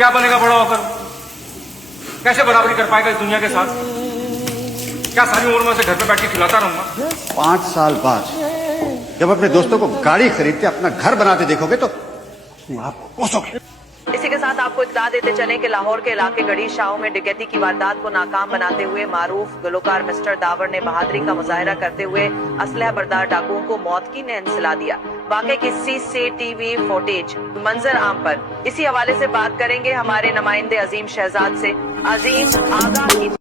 क्या बनेगा बड़ा होकर? कैसे बराबरी कर पाएगा इस दुनिया के साथ? क्या सारी उम्र में से घर पे बैठ के खिलाता रहूंगा? 5 साल बाद जब अपने दोस्तों को गाड़ी खरीदते अपना घर बनाते देखोगे तो आप कोसोगे। इसी के साथ आपको इत्तला देते चलें कि लाहौर के इलाके गढ़ी शाह में डकैती की वारदात को नाकाम बनाते हुए मारूफ गुलकार मिस्टर दावर ने बहादुरी का मुजाहरा करते हुए असलहा बरदार डाकुओं को मौत की नींद सुला दिया। वाकई की CCTV फुटेज मंजर आम पर। इसी हवाले से बात करेंगे हमारे नुमाइंदे अजीम शहजाद से। अजीम, आगाह